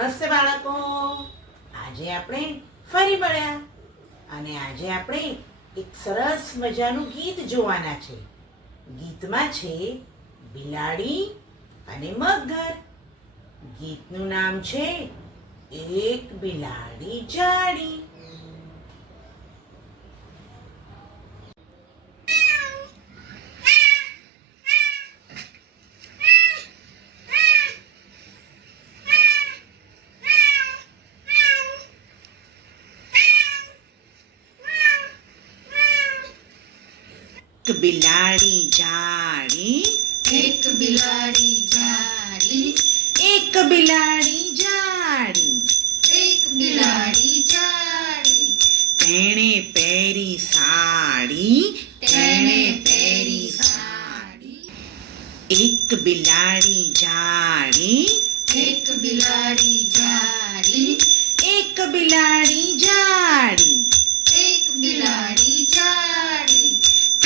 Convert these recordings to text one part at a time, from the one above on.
નમસ્તે બાળકો. આજે આપણે ફરી મળ્યા અને આજે આપણે એક સરસ મજાનું ગીત જોવાના છે. ગીતમાં છે બિલાડી અને મગર. ગીતનું નામ છે એક બિલાડી જાડી. એક બિલાડી જાડી, એક બિલાડી જાડી, એક બિલાડી જાડી, એક બિલાડી જાડી. તેણે પહેરી સાડી, તેણે પહેરી સાડી. એક બિલાડી જાડી, એક બિલાડી જાડી, એક બિલાડી જાડી, એક બિલાડી જાડી.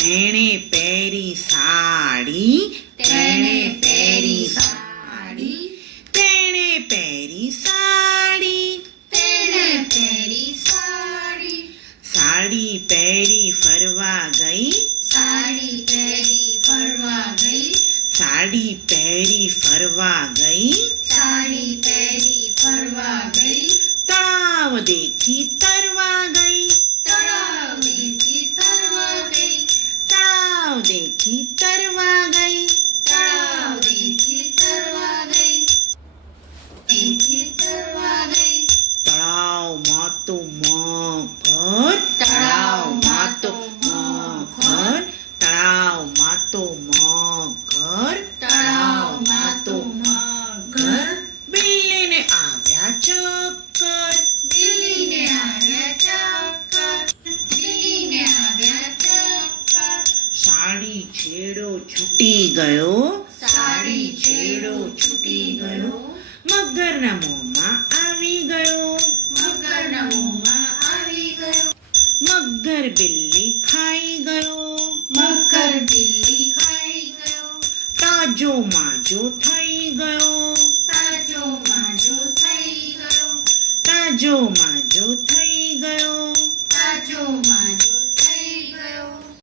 તેણે પહેરી સાડી, તેણે પહેરી સાડી, તેણે પહેરી સાડી, તેણે પહેરી સાડી. સાડી પહેરી ફરવા ગઈ, સાડી પહેરી ફરવા ગઈ, સાડી પહેરી ફરવા ગઈ, સાડી પહેરી ફરવા ગઈ. તળાવ દેખી તરવા ગઈ, તળાવ દેખી તરવા ગઈ, તળાવ દેખી તરવા ગઈ. તળાવ દેખી તરવા ગઈ, દેખી તરવા ગઈ. તળાવમાં તો મગર, તળાવમાં તો મગર, તળાવમાં તો મગર, તળાવમાં તો મગર. બિલ્લીને આવ્યા ચક્કર, બિલ્લીને આવ્યા ચક્કર, બિલ્લીને આવ્યા ચક્કર. સાડી છેડો છૂટી ગયો, સાડી છેડો છૂટી ગયો, મગરના મોંમાં આવી ગયો. મગરના મોંમાં આવી ગયો. મગર બિલ્લી ખાઈ ગયો, મગર બિલ્લી ખાઈ ગયો, તાજો માજો થઈ ગયો, તાજો માજો થઈ ગયો, તાજો માજો થઈ ગયો. તાજો